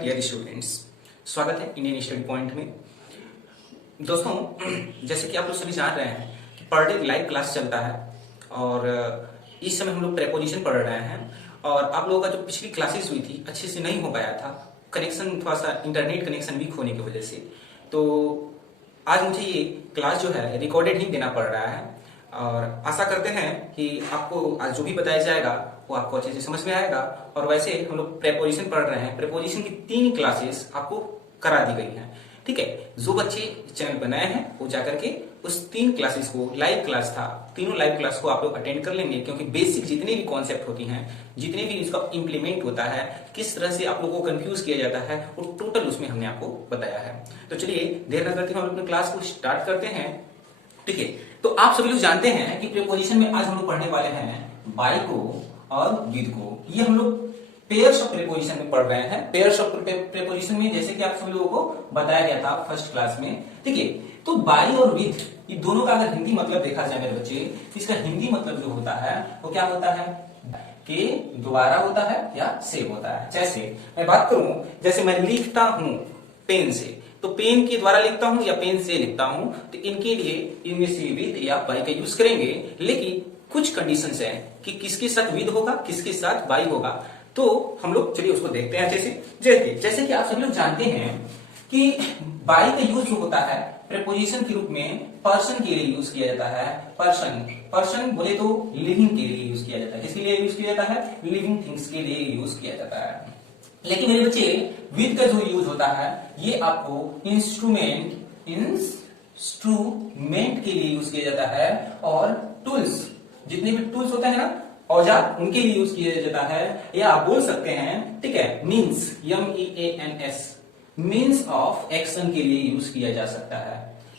Dear students, स्वागत है Indian study point में। दोस्तों, जैसे कि आप लोग सभी जान रहे हैं कि पर डे लाइव क्लास चलता है और इस समय हम लोग प्रेपोजिशन पढ़ रहे हैं। और आप लोगों का जो पिछली क्लासेस हुई थी अच्छे से नहीं हो पाया था, कनेक्शन थोड़ा सा इंटरनेट कनेक्शन वीक होने की वजह से। तो आज मुझे ये क्लास जो है रिकॉर्डेड ही देना पड़ रहा है और आशा करते हैं कि आपको आज जो भी बताया जाएगा वो आपको अच्छे से समझ में आएगा। और वैसे हम लोग प्रेपोजिशन पढ़ रहे हैं, प्रेपोजिशन की 3 क्लासेस आपको करा दी गई हैं, ठीक है। जो बच्चे चैनल बनाए हैं वो जाकर के उस 3 क्लासेस को, लाइव क्लास था, तीनों लाइव क्लास को आप लोग अटेंड कर लेंगे, क्योंकि बेसिक जितने भी कॉन्सेप्ट होती हैं, जितने भी इसका इंप्लीमेंट होता है, किस तरह से आप लोगों को कंफ्यूज किया जाता है, वो टोटल उसमें हमने आपको बताया है। तो चलिए देर न करते हुए हम अपने क्लास को स्टार्ट करते हैं, ठीक है। तो आप सभी लोग जानते हैं कि प्रीपोजिशन में आज हम लोग पढ़ने वाले हैं बाय को और विद को। ये हम लोग पेयर्स ऑफ प्रीपोजिशन में पढ़ रहे हैं। पेयर्स ऑफ प्रीपोजिशन में जैसे कि आप सभी लोगों को बताया गया था फर्स्ट क्लास में, ठीक है। तो बाय और विद ये दोनों का अगर हिंदी मतलब देखा जाए मेरे बच्चे, तो इसका हिंदी मतलब जो होता है वो क्या होता है कि दोबारा होता है या से होता है। जैसे मैं बात करूं, जैसे मैं लिखता हूं पेन से, तो पेन के द्वारा लिखता हूं या पेन से लिखता हूं, तो इनके लिए इनमें से विद या बाय का यूज करेंगे। लेकिन कुछ कंडीशंस हैं कि किसके साथ विद होगा, किसके साथ बाय होगा। तो हम लोग चलिए उसको देखते हैं। जैसे कि आप सभी लोग जानते हैं कि बाय का यूज जो होता है प्रीपोजिशन के रूप में पर्सन के लिए यूज किया जाता है। पर्सन बोले तो लिविंग के लिए यूज किया जाता है। किसके लिए यूज किया जाता है? लिविंग थिंग्स के लिए यूज किया जाता है। लेकिन मेरे बच्चे विद का जो यूज होता है ये आपको इंस्ट्रूमेंट के लिए यूज किया जाता है, और टूल्स, जितने भी टूल्स होते हैं ना, औजार, उनके लिए यूज किया जाता है। या आप बोल सकते हैं, ठीक है, means, MEANS, means of action के लिए यूज किया जा सकता है,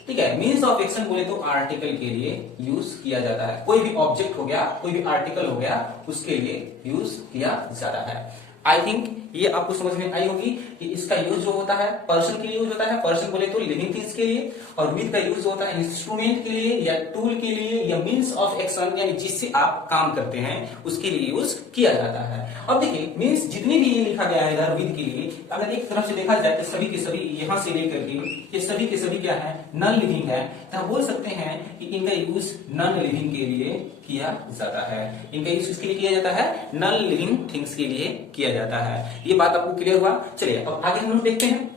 ठीक है। मीन्स ऑफ एक्शन बोले तो आर्टिकल के लिए यूज किया जाता है। कोई भी ऑब्जेक्ट हो गया, कोई भी आर्टिकल हो गया, उसके लिए यूज किया जाता है। आई थिंक ये आपको समझ में आई होगी कि इसका यूज जो होता है पर्सन के लिए यूज होता है। पर्सन बोले तो लिविंग थिंग्स के लिए, और विद का यूज जो होता है इंस्ट्रूमेंट के लिए या टूल के लिए या मीन्स ऑफ एक्शन, यानी जिससे आप काम करते हैं उसके लिए यूज किया जाता है। अब देखिए मीन्स जितने भी ये लिखा गया है इधर विद के लिए, अगर एक तरफ से देखा जाए तो सभी के सभी यहां से लेकर के ये सभी के सभी क्या है, नॉन लिविंग है। तो हम बोल सकते हैं कि इनका यूज नॉन लिविंग के लिए किया जाता है। इनका यूज किसके लिए किया जाता है? नॉन लिविंग थिंग्स के लिए किया जाता है। ये बात आपको क्लियर हुआ? चलिए अब आगे हम लोग देखते हैं,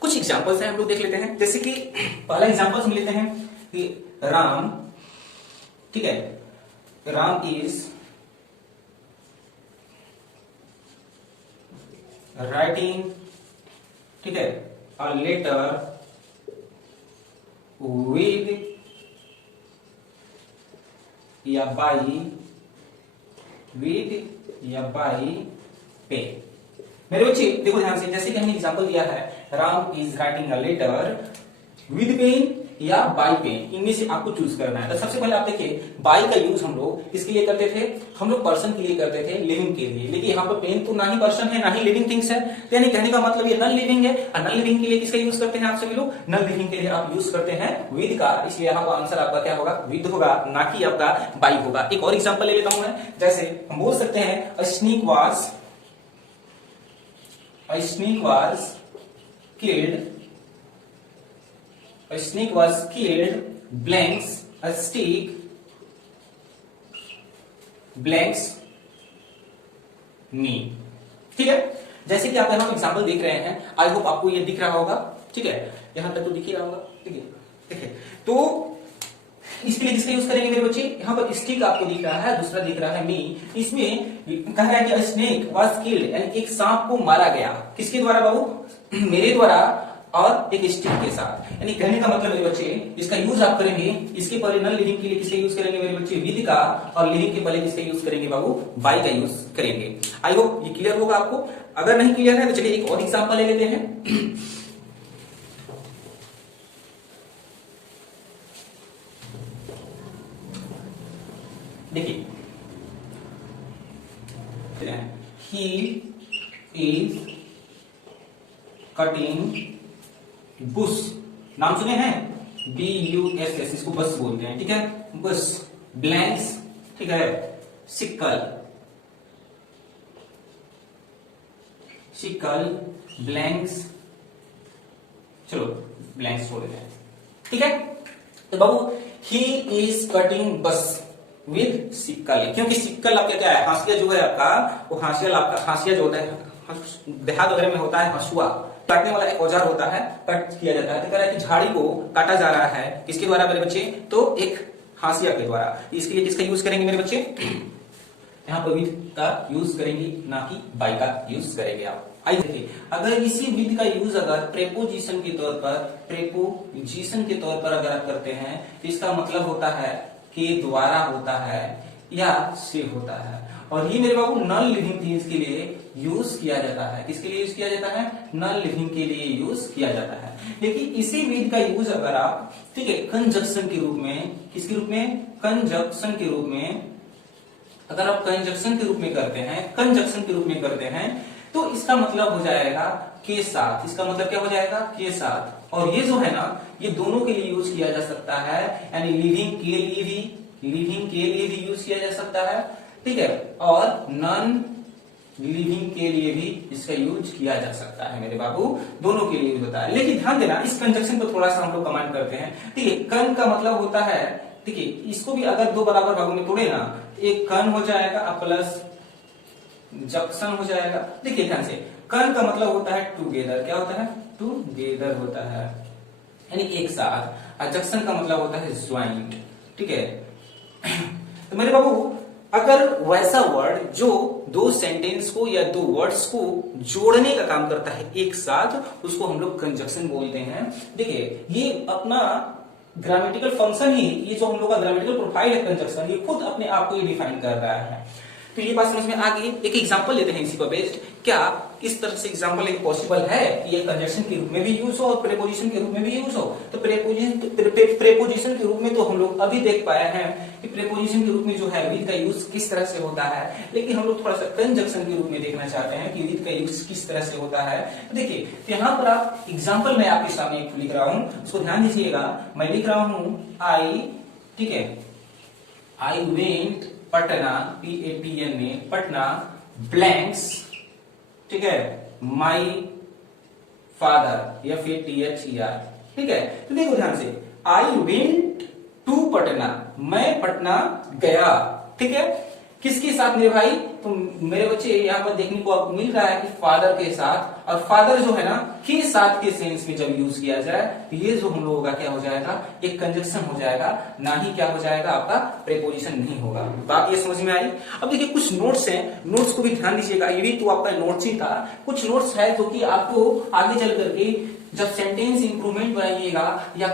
कुछ एग्जांपल्स हैं हम लोग देख लेते हैं। जैसे कि पहला एग्जांपल हम लेते हैं कि राम, ठीक है, राम इज राइटिंग, ठीक है, अ लेटर विद या बाई, विद या बाई पे। मेरे बच्चे देखो ध्यान से, जैसे कि हमने एग्जांपल दिया है Ram is writing a letter with pen या बाई पेन, इनमें से आपको चूज करना है। तो सबसे पहले आप देखिए बाई का यूज हम लोग किसके लिए करते थे? हम लोग पर्सन के लिए करते थे, लिविंग के लिए। लेकिन यहाँ पर पेन तो ना ही पर्सन है ना ही लिविंग थिंग्स है, तो यानी कहने का मतलब ये नॉन लिविंग है। और नॉन लिविंग के लिए किसका यूज करते हैं आप सभी लोग? नॉन लिविंग के लिए आप यूज करते हैं विद का, इसलिए यहाँ का आंसर आपका क्या होगा? विद होगा, ना कि आपका बाई होगा। एक और एग्जाम्पल ले लेता हूं मैं। जैसे हम बोल सकते हैं अ snake was killed, a snake was killed blanks a stick blanks me, ठीक है। जैसे कि आप यहाँ पर एग्जांपल देख रहे हैं, आई होप आपको ये दिख रहा होगा, ठीक है, यहां तक तो दिख ही रहा होगा, ठीक है, ठीक है। तो इसके लिए किसका यूज करेंगे मेरे बच्चे? यहाँ पर स्टिक आपको दिख रहा है, दूसरा दिख रहा है मी। इसमें कह रहा है कि स्नेक वाज किल्ड, यानी एक सांप को मारा गया। किसके द्वारा बाबू? मेरे द्वारा, और एक स्टिक के साथ। यानी कहने का मतलब मेरे बच्चे इसका यूज आप करेंगे, इसके पहले नॉन लिविंग के लिए किसका यूज करेंगे मेरे बच्चे? विद का, और लिविंग के पहले किसका यूज करेंगे बाबू? बाय का यूज करेंगे। आई होप ये क्लियर होगा आपको। अगर नहीं क्लियर है तो चलिए एक और एग्जांपल ले लेते हैं। देखिए he is cutting बुश, नाम सुने हैं? BUSS, इसको बस बोलते हैं, ठीक है, बुश। ब्लैंक्स, ठीक है, सिक्कल सिकल, ब्लैंक्स, चलो ब्लैंक्स छोड़ देते हैं, ठीक है। तो बाबू ही इज कटिंग बस विद सिक्कल, क्योंकि सिक्कल आपका क्या है, हाशिया जो है आपका, वो हाशिया आपका, हाशिया जो होता है देहात वगैरह में होता है हसुआ, काटने वाला एक औजार होता है, कट किया जाता है। तो कह रहा है कि झाड़ी को काटा जा रहा है किसके द्वारा मेरे बच्चे, तो एक हाशिया के द्वारा। इसके लिए किसका यूज करेंगे मेरे बच्चे, यहाँ पर विद का यूज करेंगे, ना कि बाय का यूज करेंगे आप। आइए देखिए, अगर इसी विद का यूज अगर प्रेपोजिशन के तौर पर, प्रेपोजिशन के तौर पर अगर आप करते हैं तो इसका मतलब होता है के द्वारा होता है या से होता है। और ये मेरे बाबू नॉन लिविंग थिंग्स के लिए यूज किया जाता है। किसके लिए यूज किया जाता है, नॉन लिविंग के लिए यूज किया जाता है। लेकिन इसी विद का यूज अगर आप, ठीक है, कंजक्शन के रूप में, किसके रूप में, कंजक्शन के रूप में, अगर आप कंजक्शन के रूप में करते हैं, कंजक्शन के रूप में करते हैं, तो इसका मतलब हो जाएगा के साथ। इसका मतलब क्या हो जाएगा, के साथ। और ये जो है ना, ये दोनों के लिए यूज किया जा सकता है, यानी लिविंग के लिए भी, लिविंग के लिए भी यूज किया जा सकता है, ठीक है, और नॉन लिविंग के लिए भी इसका यूज किया जा सकता है मेरे बाबू, दोनों के लिए यूज होता है। लेकिन ध्यान देना, इस कंजक्शन को थोड़ा सा हम लोग कमांड करते हैं, ठीक है। कन का मतलब होता है, ठीक है, इसको भी अगर दो बराबर भागों में तोड़े ना, एक कन हो जाएगा प्लस जंक्शन हो जाएगा। देखिए ध्यान से, कन का मतलब होता है टुगेदर, क्या होता है, टुगेदर होता है, यानी एक साथ। और जंक्शन का मतलब होता है ज्वाइंट, ठीक है। तो मेरे बाबू, अगर वैसा वर्ड जो दो सेंटेंस को या दो वर्ड्स को जोड़ने का काम करता है एक साथ, उसको हम लोग कंजक्शन बोलते हैं। देखिए, ये अपना ग्रामेटिकल फंक्शन ही, ये जो हम लोग का ग्रामेटिकल प्रोफाइल है कंजक्शन, ये खुद अपने आप को ही डिफाइन कर रहा है। तो ये बात समझ में आ गई। एक एग्जांपल लेते हैं इसी पर बेस्ड, क्या इस तरह से एग्जांपल एक पॉसिबल है कि ये कंजक्शन के रूप में भी यूज हो और प्रेपोजिशन के रूप में भी यूज हो। तो प्रेपोजिशन के रूप में तो हम लोग अभी देख पाए हैं कि प्रेपोजिशन के रूप में जो है विद का यूज किस तरह से होता है, लेकिन हम लोग थोड़ा सा कंजक्शन के रूप में देखना चाहते हैं कि विद का यूज किस तरह से होता है। तो देखिए, यहाँ पर आप एग्जाम्पल मैं आपके सामने एक लिख रहा हूँ, उसको ध्यान दीजिएगा। मैं लिख रहा हूँ आई, ठीक है, आई वेंट पटना, PATN में पटना, ब्लैंक्स, ठीक है, माई फादर, FATHER, ठीक है। तो देखो ध्यान से, आई वेंट टू पटना, मैं पटना गया, ठीक है, किसके साथ मेरे भाई, तो मेरे बच्चे यहाँ पर देखने को आपको मिल रहा है कि फादर के साथ। और फादर जो है ना, के साथ के सेंस में जब यूज किया जाए तो ये जो हम लोगों का क्या हो जाएगा, एक कंजक्शन हो जाएगा, ना ही क्या हो जाएगा, आपका प्रेपोजिशन नहीं होगा। बात ये समझ में आई। अब देखिए, कुछ नोट्स हैं, नोट्स को भी ध्यान दीजिएगा। ये भी तो आपका नोट्स ही था, कुछ नोट्स है जो कि आपको आगे चल करके जब सेंटेंस इंप्रूवमेंट बनाइएगा या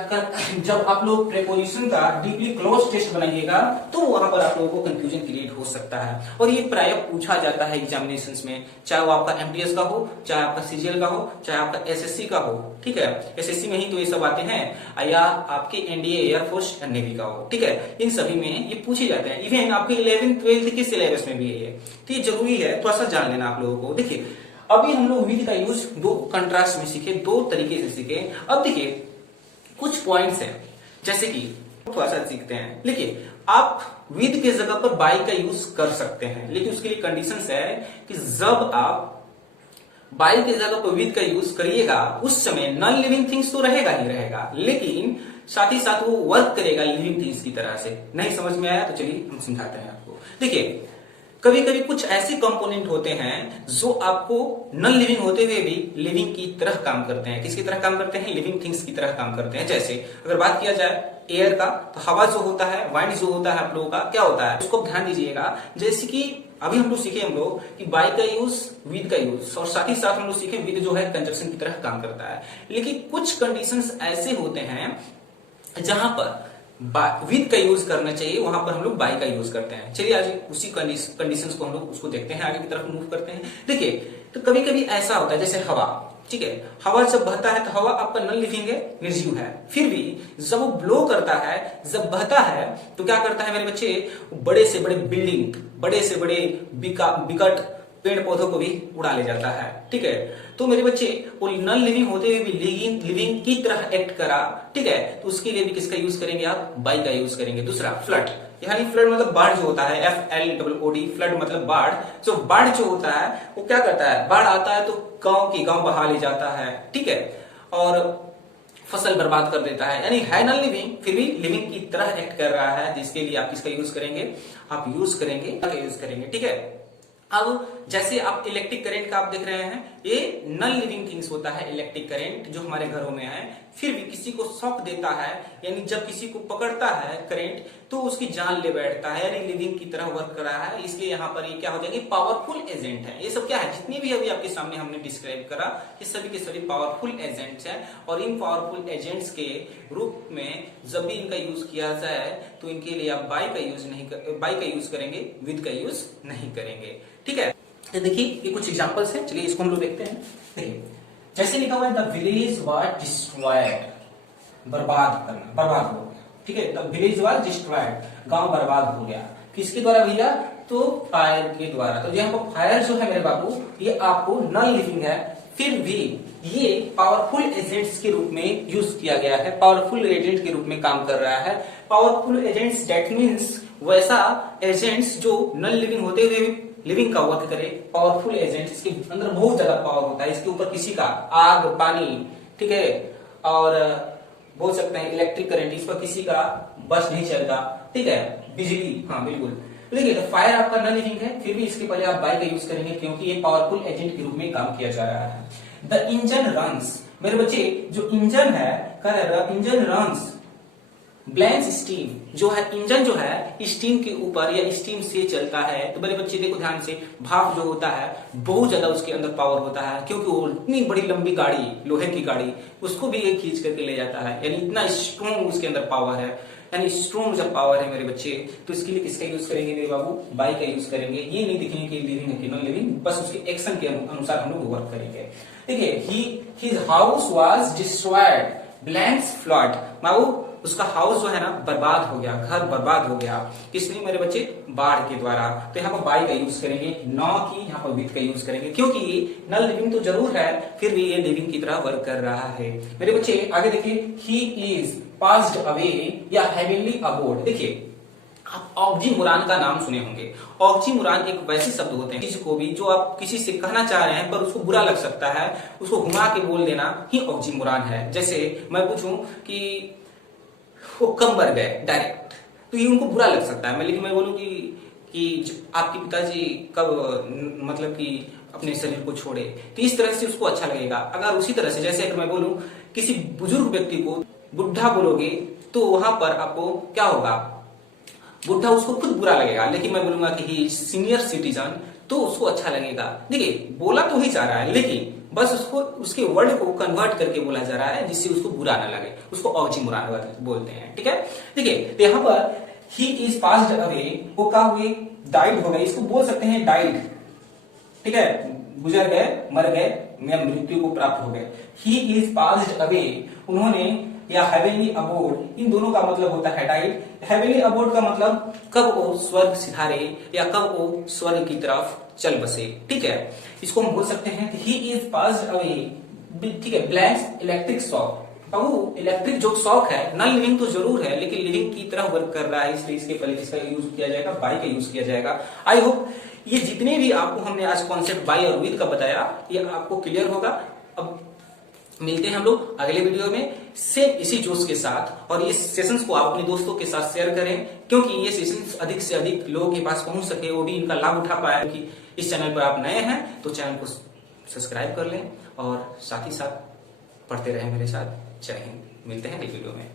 जब आप लोग प्रेपोजिशन का डीपली क्लोज टेस्ट बनाइएगा, तो वहां पर आप लोगों को कंफ्यूजन क्रिएट हो सकता है। और ये प्राय पूछा जाता है एग्जामिनेशंस में, चाहे वो आपका MTS का हो, चाहे आपका CGL का हो, चाहे आपका SSC का हो, ठीक है। SSC में ही तो ये सब आते हैं, या आपके NDA, एयरफोर्स या नेवी का हो, ठीक है। इन सभी में ये पूछे जाते हैं। इवन आपके 11th 12th के सिलेबस में भी है, तो ये जरूरी है, थोड़ा सा जान लेना आप लोगों को। देखिए, अभी हम लोग विद का यूज दो कंट्रास्ट में सीखे, दो तरीके से सीखे। अब देखिए, कुछ पॉइंट्स हैं, जैसे कि थोड़ा सा सीखते हैं। देखिए, आप विद के जगह पर बाय का यूज कर सकते हैं, लेकिन उसके लिए कंडीशंस है कि जब आप बाय के जगह पर विद का यूज करिएगा, उस समय नॉन लिविंग थिंग्स तो रहेगा ही रहेगा, लेकिन साथ ही साथ वो वर्क करेगा लिविंग थिंग्स की तरह से। नहीं समझ में आया तो चलिए हम समझाते हैं आपको। देखिए, कभी कभी कुछ ऐसे कंपोनेंट होते हैं जो आपको नॉन लिविंग होते हुए भी लिविंग की तरह काम करते हैं। किसकी तरह काम करते हैं, लिविंग थिंग्स की तरह काम करते हैं। जैसे अगर बात किया जाए एयर का, तो हवा जो होता है, वाइंड जो होता है आप लोगों का, क्या होता है, उसको ध्यान दीजिएगा। जैसे कि अभी हम लोग सीखे, हम लोग कि बाय का यूज, विद का यूज, और साथ ही साथ हम लोग सीखे विद जो है कंजक्शन की तरह काम करता है। लेकिन कुछ कंडीशंस ऐसे होते हैं जहां पर विद का यूज करना चाहिए, वहां पर हम लोग बाय का यूज करते हैं। चलिए आज उसी कंडीशंस को हम लोग उसको देखते हैं, आगे की तरफ मूव करते हैं। देखिए, तो कभी कभी ऐसा होता है, जैसे हवा, ठीक है, हवा जब बहता है तो हवा आपका नॉन लिविंग है, निर्जीव है। फिर भी जब वो ब्लो करता है, जब बहता है, तो क्या करता है मेरे बच्चे, बड़े से बड़े बिल्डिंग, बड़े से बड़े विकट पेड़ पौधों को भी उड़ा ले जाता है, ठीक है। तो मेरे बच्चे, वो नॉन लिविंग होते हुए भी लिविंग की तरह एक्ट करा, ठीक है, तो उसके लिए भी किसका यूज करेंगे आप, बाय का यूज करेंगे। दूसरा, फ्लड, यानी फ्लड मतलब बाढ़ जो होता है, FLOOD, फ्लड मतलब बाढ़। जो बाढ़ जो होता है वो क्या करता है, बाढ़ आता है तो गांव बहा ले जाता है, ठीक है, और फसल बर्बाद कर देता है, यानी है नॉन लिविंग फिर भी लिविंग की तरह एक्ट कर रहा है, जिसके लिए आप किसका यूज करेंगे, आप यूज करेंगे, ठीक है। अब जैसे आप इलेक्ट्रिक करंट का आप देख रहे हैं, ये नॉन लिविंग थिंग्स होता है इलेक्ट्रिक करंट जो हमारे घरों में है, फिर भी किसी को शॉक देता है, यानी जब किसी को पकड़ता है करंट तो उसकी जान ले बैठता है, यानी लिविंग की तरह वर्क कर रहा है। इसलिए यहाँ पर ये क्या हो जाएगी, पावरफुल एजेंट है। ये सब क्या है, जितनी भी अभी आपके सामने हमने डिस्क्राइब करा, ये सभी के सभी पावरफुल एजेंट्स हैं। और इन पावरफुल एजेंट्स के रूप में जब भी इनका यूज किया जाए तो इनके लिए आप बाई का यूज करेंगे, विद का यूज नहीं करेंगे, ठीक है। तो देखिए ये कुछ एग्जांपल्स हैं, चलिए इसको हम लोग देखते हैं। देखिए जैसे लिखा हुआ है द विलेज वाज डिस्ट्रॉयड, बर्बाद करना, बर्बाद हो गया, ठीक है। द विलेज वाज डिस्ट्रॉयड, गांव बर्बाद हो गया, किसके द्वारा भैया, तो फायर के द्वारा। तो यहाँ पर फायर जो है मेरे बाबू, ये आपको नॉन लिविंग है, फिर भी ये पावरफुल एजेंट्स के रूप में यूज किया गया है, पावरफुल एजेंट के रूप में काम कर रहा है। पावरफुल एजेंट्स दैट मीन्स वैसा एजेंट्स जो नॉन लिविंग होते हुए लिविंग का वर्क करे। पावरफुल एजेंट, इसके अंदर बहुत ज्यादा पावर होता है, इसके ऊपर किसी का आग पानी, ठीक है, और बोल सकते हैं इलेक्ट्रिक करंट, इस पर किसी का बस नहीं चलता, ठीक है, बिजली, हाँ बिल्कुल। देखिए तो फायर आपका नॉन लिविंग है, फिर भी इसके पहले आप बाई का यूज करेंगे क्योंकि ये पावरफुल एजेंट के रूप में काम किया जा रहा है। द इंजन रन्स, मेरे बच्चे जो इंजन है, क्या रहेगा, इंजन रन्स ब्लैंक स्टीम, जो है इंजन जो है स्टीम के ऊपर या स्टीम से चलता है। तो मेरे बच्चे देखो ध्यान से, भाप जो होता है बहुत ज्यादा उसके अंदर पावर होता है, क्योंकि वो इतनी बड़ी लंबी गाड़ी, लोहे की गाड़ी, उसको भी ये खींच करके ले जाता है, यानी इतना स्ट्रॉन्ग उसके अंदर पावर है, यानी स्ट्रॉन्ग जब पावर है मेरे बच्चे, तो इसके लिए किसका यूज करेंगे मेरे बाबू, बाई का यूज करेंगे। ये नहीं दिखेंगे कि लिविंग है कि नॉन लिविंग, बस उसके एक्शन के अनुसार हम लोग वर्क करेंगे। देखिए his house was destroyed blank flood, बाबू उसका हाउस जो है ना बर्बाद हो गया, घर बर्बाद हो गया, किसने मेरे बच्चे, बाढ़ के द्वारा। तो यहाँ पर बाई का यूज करेंगे, न कि यहाँ पर विद का यूज करेंगे, क्योंकि ये नॉन लिविंग तो जरूर है, फिर भी ये लिविंग की तरह वर्क कर रहा है। मेरे बच्चे आगे देखिए, ही इज पास्ड अवे या हेवनली अबोर्ड। देखिए आप ऑक्सीमोरॉन का नाम सुने होंगे। ऑक्सीमोरॉन एक वैसे शब्द होते हैं जिसको भी जो आप किसी से कहना चाह रहे हैं पर उसको बुरा लग सकता है, उसको घुमा के बोल देना ही ऑक्सीमोरॉन है। जैसे मैं पूछूं कि वो कब मर गए डायरेक्ट, तो ये उनको बुरा लग सकता है। लेकिन मैं बोलूं कि आपके पिताजी कब मतलब कि अपने शरीर को छोड़े, तो इस तरह से उसको अच्छा लगेगा। अगर उसी तरह से जैसे अगर मैं बोलूं किसी बुजुर्ग व्यक्ति को बुढ़ा बोलोगे तो वहां पर आपको क्या होगा, बुढ़ा उसको खुद बुरा लगेगा। लेकिन मैं बोलूंगा कि ही सीनियर सिटीजन, तो उसको अच्छा लगेगा। देखिए बोला तो ही जा रहा है, लेकिन बस उसको उसके वर्ड को कन्वर्ट करके बोला जा रहा है जिससे उसको बुरा ना लगे, उसको ऑक्सीमोरॉन बोलते हैं, ठीक है। देखिए तो यहाँ पर ही इज पास्ड अवे, वो क्या हुए, डाइड हो गए, इसको बोल सकते हैं डाइड, ठीक है, गुजर गए, मर गए, मृत्यु को प्राप्त हो गए। ही इज पास्ड अवे, उन्होंने, या हेवनली अबोर्ड, इन दोनों का मतलब होता है डाइड। हेवनली अबोर्ड का मतलब कब वो स्वर्ग सिधारे या कब वो स्वर्ग की तरफ चल बसे, ठीक है। इसको हम बोल सकते हैं ही इज पास्ड अवे, ठीक है, ब्लैंक इलेक्ट्रिक शॉक। अब इलेक्ट्रिक जो शॉक है नॉन लिविंग तो जरूर है लेकिन लिविंग की तरह वर्क कर रहा है, इसलिए इसके पहले किसका यूज किया जाएगा, बाई का यूज किया जाएगा। आई होप ये जितने भी आपको हमने आज कॉन्सेप्ट बाई और विद का बताया ये आपको क्लियर होगा। अब मिलते हैं हम लोग अगले वीडियो में सेम इसी जोश के साथ, और इस सेशंस को आप अपने दोस्तों के साथ शेयर करें क्योंकि ये सेशंस अधिक से अधिक लोगों के पास पहुंच सके, वो भी इनका लाभ उठा पाए। कि इस चैनल पर आप नए हैं तो चैनल को सब्सक्राइब कर लें और साथ ही साथ पढ़ते रहें मेरे साथ। जय हिंद, मिलते हैं अगले वीडियो में।